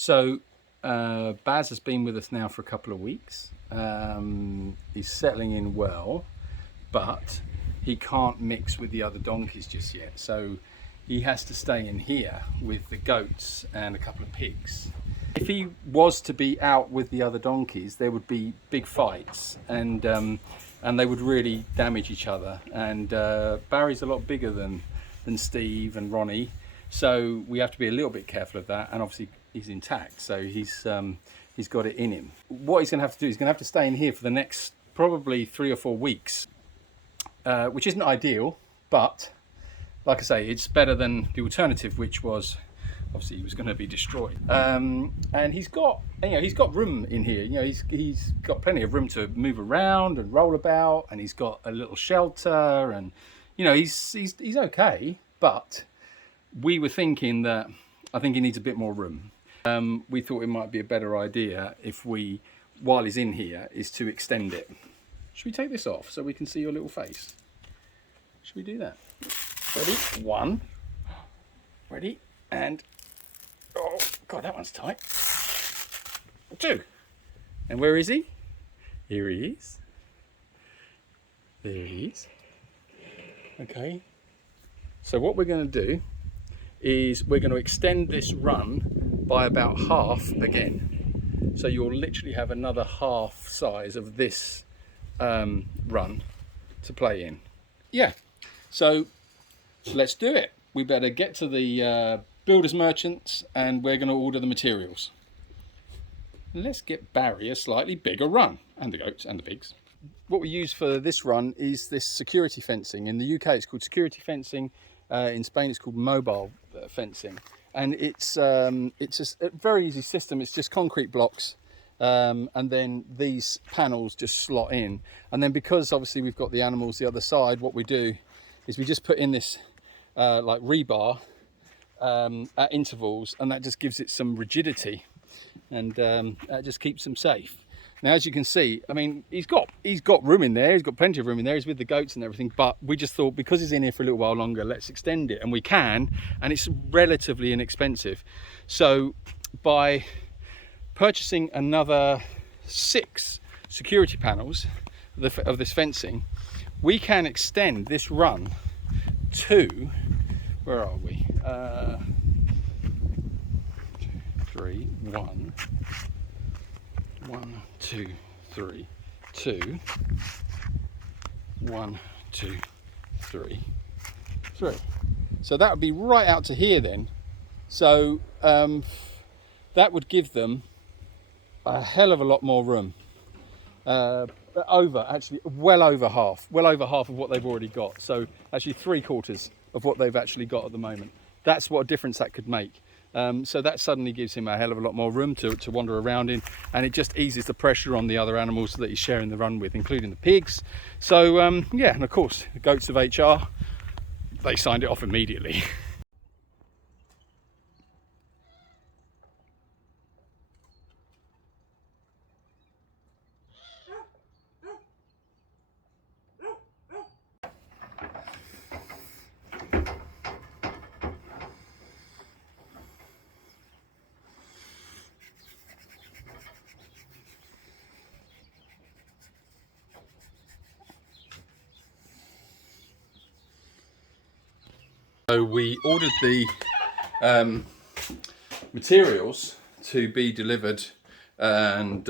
So Baz has been with us now for a couple of weeks. He's settling in well, but he can't mix with the other donkeys just yet. So he has to stay in here with the goats and a couple of pigs. If he was to be out with the other donkeys, there would be big fights, and they would really damage each other. And Barry's a lot bigger than Steve and Ronnie, so we have to be a little bit careful of that. And obviously he's intact, so he's got it in him. What he's going to have to do, he's going to have to stay in here for the next probably 3 or 4 weeks, which isn't ideal, but like I say, it's better than the alternative, which was obviously he was going to be destroyed. And he's got room in here. He's got plenty of room to move around and roll about, and he's got a little shelter, and he's okay. But we were thinking that I think he needs a bit more room. We thought it might be a better idea if we, while he's in here, is to extend it. Should we take this off so we can see your little face? Should we do that? Ready? 1. Ready? And oh god, that one's tight. 2. And where is he? Here he is. There he is. Okay. So what we're going to do is we're going to extend this run by about half again. So you'll literally have another half size of this run to play in. Yeah. So let's do it. We better get to the builders merchants, and we're going to order the materials. Let's get Barry a slightly bigger run, and the goats and the pigs. What we use for this run is this security fencing. In the UK it's called security fencing. In Spain it's called mobile fencing, and it's a very easy system. It's just concrete blocks, and then these panels just slot in, and then because obviously we've got the animals the other side, what we do is we just put in this like rebar at intervals, and that just gives it some rigidity, and that just keeps them safe. Now, as you can see, I mean, he's got room in there. He's got plenty of room in there. He's with the goats and everything. But we just thought, because he's in here for a little while longer, let's extend it, and we can, and it's relatively inexpensive. So by purchasing another 6 security panels of this fencing, we can extend this run to, where are we? 3, 1, 2, 3, 2, 1, 2, 3, 3. So that would be right out to here then. So that would give them a hell of a lot more room. Well over half of what they've already got. So actually 3/4 of what they've actually got at the moment. That's what a difference that could make. So that suddenly gives him a hell of a lot more room to wander around in, and it just eases the pressure on the other animals that he's sharing the run with, including the pigs. So yeah, and of course the goats of HR, they signed it off immediately. So we ordered the materials to be delivered, and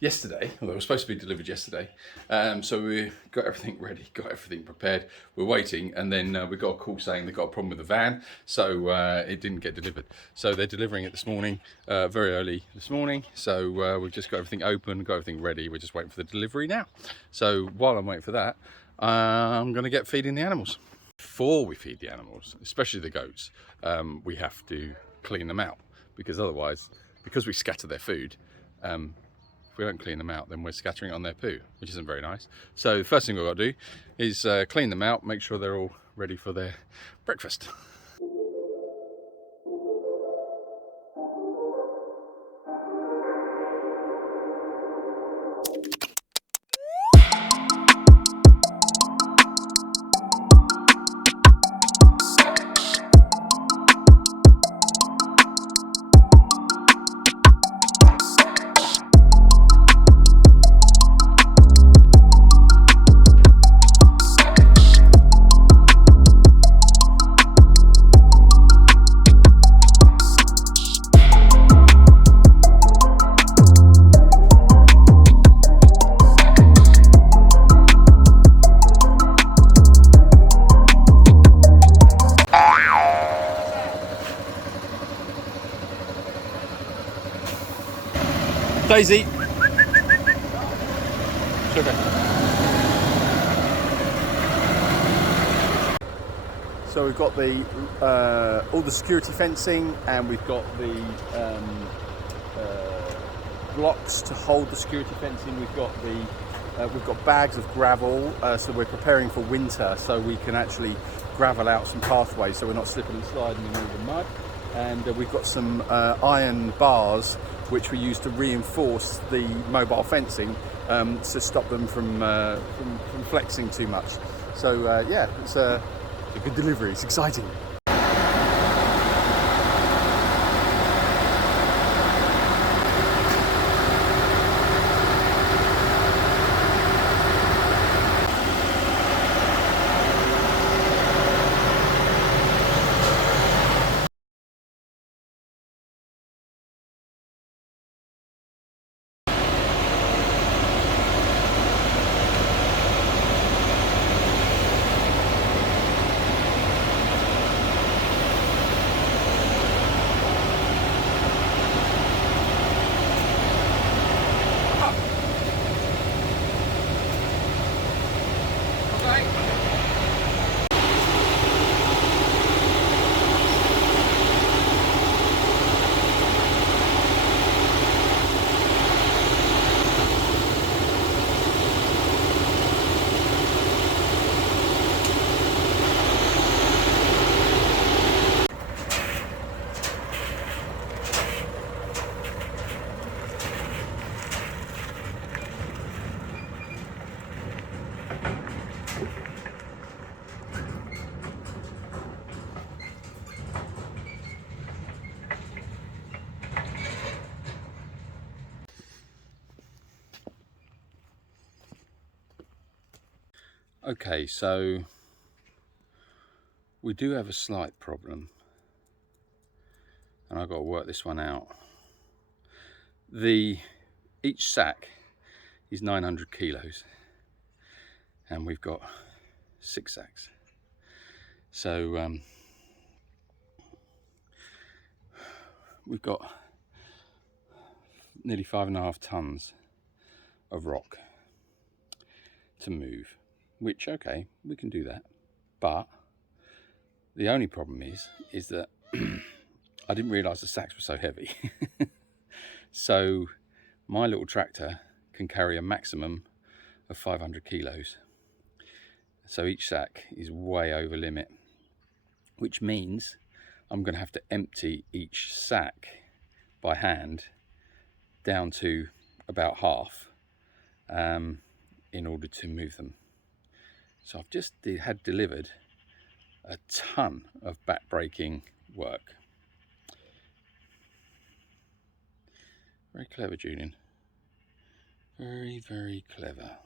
yesterday, well, they were supposed to be delivered yesterday. So we got everything ready, got everything prepared. We're waiting, and then we got a call saying they got a problem with the van, so it didn't get delivered. So they're delivering it this morning, very early this morning. So we've just got everything open, got everything ready. We're just waiting for the delivery now. So while I'm waiting for that, I'm going to get feeding the animals. Before we feed the animals, especially the goats, we have to clean them out, because otherwise, because we scatter their food, if we don't clean them out, then we're scattering it on their poo, which isn't very nice. So the first thing we've got to do is clean them out, make sure they're all ready for their breakfast. Daisy. Sugar. So we've got the all the security fencing, and we've got the blocks to hold the security fencing. We've got bags of gravel, so we're preparing for winter, so we can actually gravel out some pathways, so we're not slipping and sliding in all the mud. And we've got some iron bars which we use to reinforce the mobile fencing to stop them from flexing too much. So yeah, it's a good delivery. It's exciting. Okay, so we do have a slight problem, and I've got to work this one out. Each sack is 900 kilos, and we've got 6 sacks. So we've got nearly 5.5 tons of rock to move, which, okay, we can do that. But the only problem is that I didn't realise the sacks were so heavy. So my little tractor can carry a maximum of 500 kilos. So each sack is way over limit, which means I'm going to have to empty each sack by hand down to about half in order to move them. So I've just had delivered a ton of back-breaking work. Very clever, Julian. Very, very clever.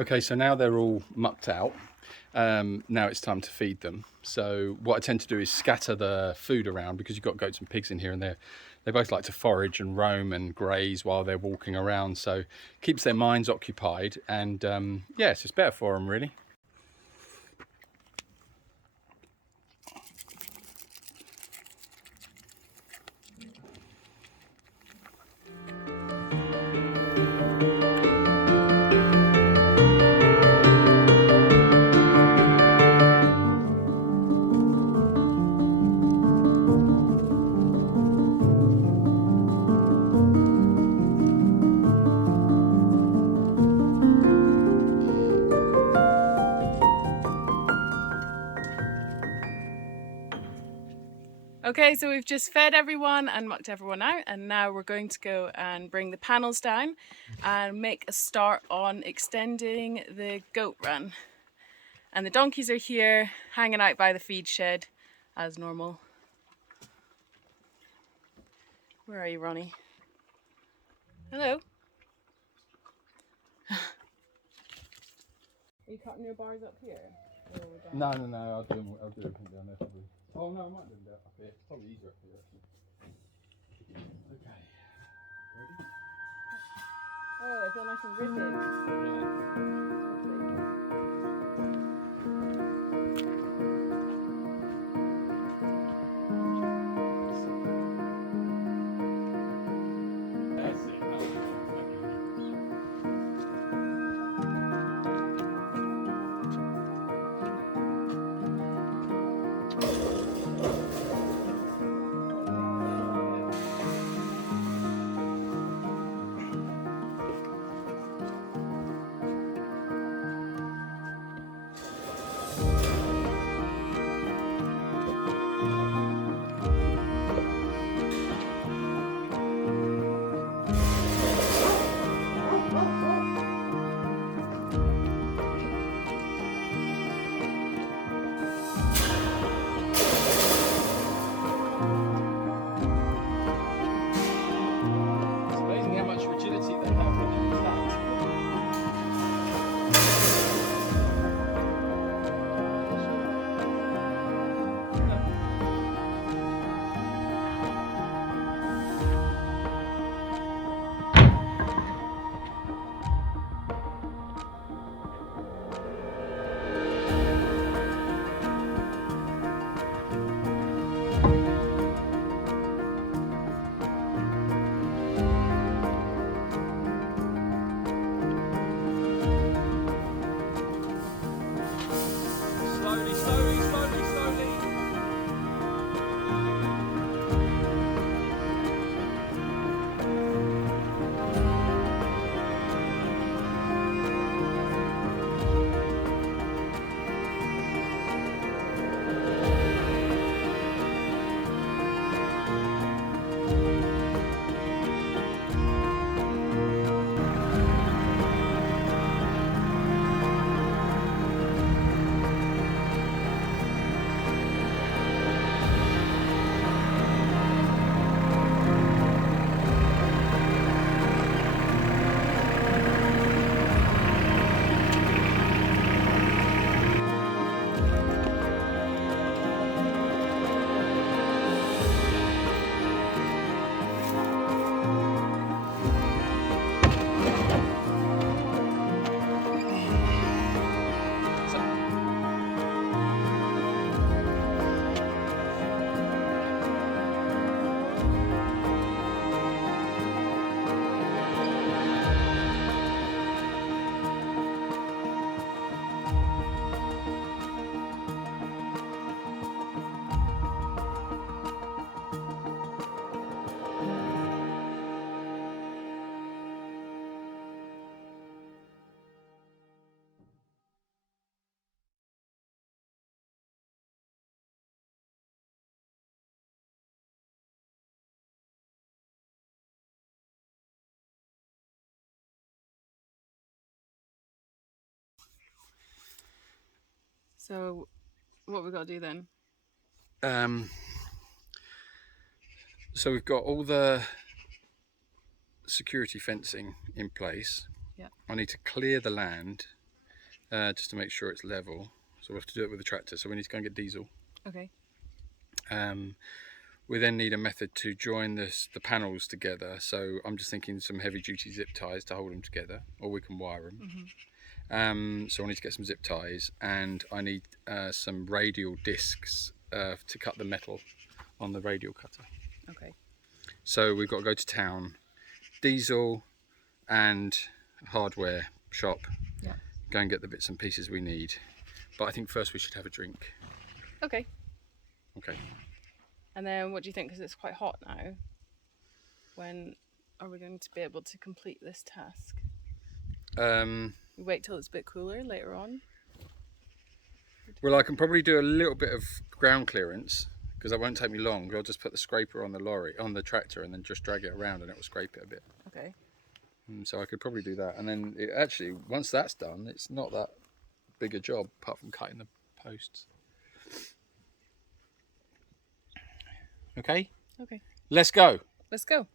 Okay, so now they're all mucked out. Now it's time to feed them. So what I tend to do is scatter the food around, because you've got goats and pigs in here, and they both like to forage and roam and graze while they're walking around. So keeps their minds occupied, and yeah, it's just better for them, really. Okay, so we've just fed everyone and mucked everyone out, and now we're going to go and bring the panels down and make a start on extending the goat run. And the donkeys are here hanging out by the feed shed as normal. Where are you, Ronnie? Hello? Are you cutting your bars up here? No, I'll do everything down there probably. Oh no, I might do that up here. It's probably easier up here actually. Okay. Ready? Oh, I feel nice and rigid. That's it. That's it. It's amazing how much rigidity they have when they're attached. Slowly, slowly, slowly, slowly. So, what we got to do then? So we've got all the security fencing in place. Yeah. I need to clear the land just to make sure it's level. So we'll have to do it with the tractor. So we need to go and get diesel. Okay. We then need a method to join the panels together. So I'm just thinking some heavy duty zip ties to hold them together, or we can wire them. So I need to get some zip ties, and I need some radial discs to cut the metal on the radial cutter. Okay. So we've got to go to town, diesel and hardware shop, Yeah. go and get the bits and pieces we need. But I think first we should have a drink. Okay. Okay. And then what do you think? Because it's quite hot now. When are we going to be able to complete this task? We wait till it's a bit cooler later on. Well, I can probably do a little bit of ground clearance because that won't take me long. I'll just put the scraper on the tractor, and then just drag it around, and it will scrape it a bit. Okay. So I could probably do that, and then actually once that's done, it's not that big a job apart from cutting the posts. Okay. Okay. Let's go. Let's go.